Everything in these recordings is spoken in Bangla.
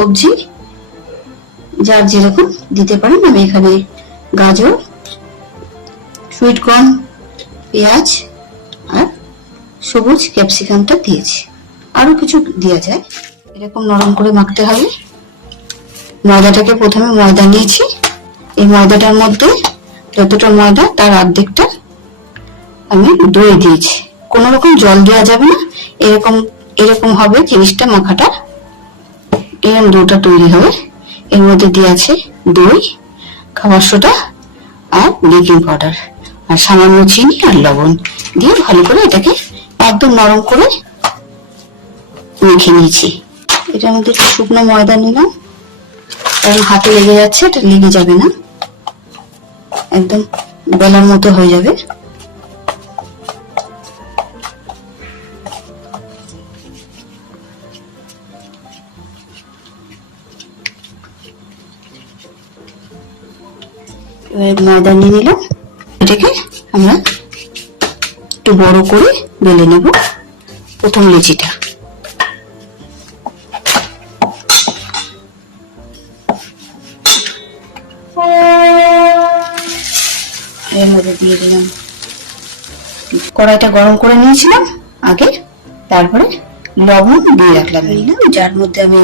সবজি যার যেরকম দিতে পারেন। আমি এখানে গাজর, সুইট কর্ন, পেঁয়াজ আর সবুজ ক্যাপসিকামটা দিয়েছি। আরো কিছু দেওয়া যায়। এরকম নরম করে মাখতে হবে। ময়দাটাকে প্রথমে ময়দা নিয়েছি, এই ময়দাটার মধ্যে যতটা ময়দা তার অর্ধেকটা আমি দই দিয়েছি। কোন রকম জল দেওয়া যাবে না, এরকম এরকম হবে জিনিসটা, মাখাটা এরকম ডোটা তৈরি হবে। এর মধ্যে দিয়ে আছে দই, খাবার সোডা আর বেকিং পাউডার আর সামান্য চিনি আর লবণ দিয়ে ভালো করে এটাকে একদম নরম করে মেখে নিয়েছি। এটার মধ্যে একটু শুকনো ময়দা নিলাম, কারণ হাতে লেগে যাচ্ছে, এটা লেগে যাবে না, একদম বেলার মতো হয়ে যাবে। এবার ময়দা নিয়ে নিলাম, এটাকে আমরা একটু বড় করে বেলে নেব প্রথম লেচিটা। এর মধ্যে দিয়ে দিলাম, কড়াইটা গরম করে নিয়েছিলাম আগে, তারপরে লবণ দিয়ে রাখলাম, যার মধ্যে আমি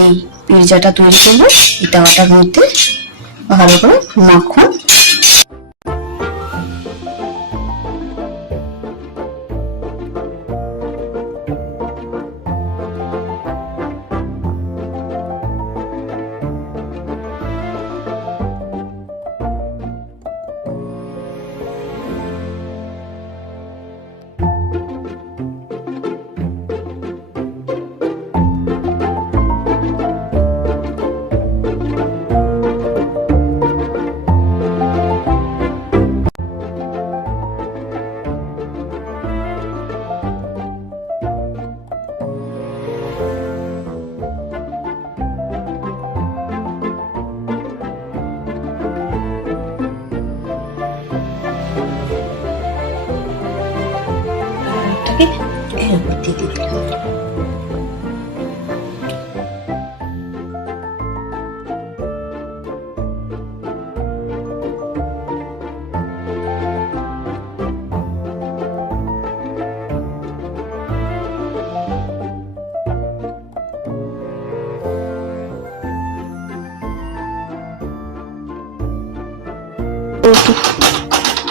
এই পিৎজাটা তৈরি করবো। এই তাওয়াটার মধ্যে ভালো করে মাখন এর উপর দিয়ে দিলাম।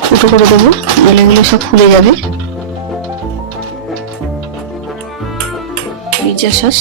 ফুটো করে দেবো, এগুলো সব ফুলে যাবে। পিৎজা সস,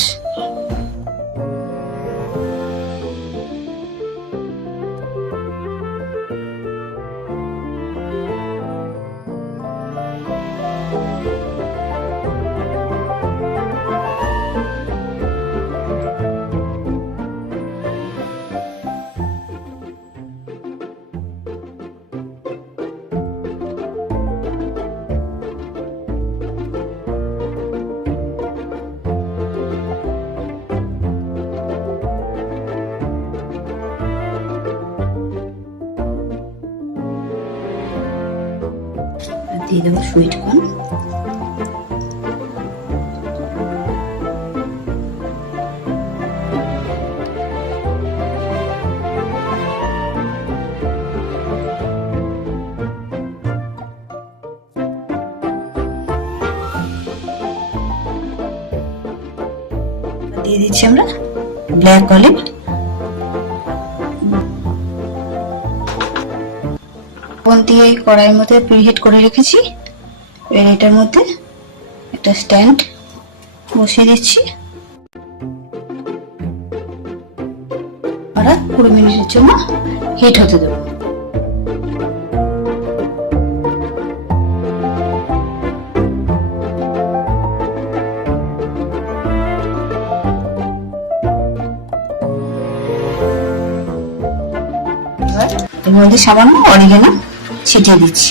দিয়ে দেবো সুইট কর্ন, দিয়ে দিচ্ছি আমরা ব্ল্যাক অলিভ। দিয়ে কড়াইয়ের মধ্যে প্রিহিট করে রেখেছি। এবার এটার মধ্যে একটা স্ট্যান্ড বসিয়ে দিচ্ছি আর 20 মিনিটের জন্য হিট হতে দেবো। এবার এর মধ্যে সামান্য অরিগানো ছিটিয়ে দিচ্ছি।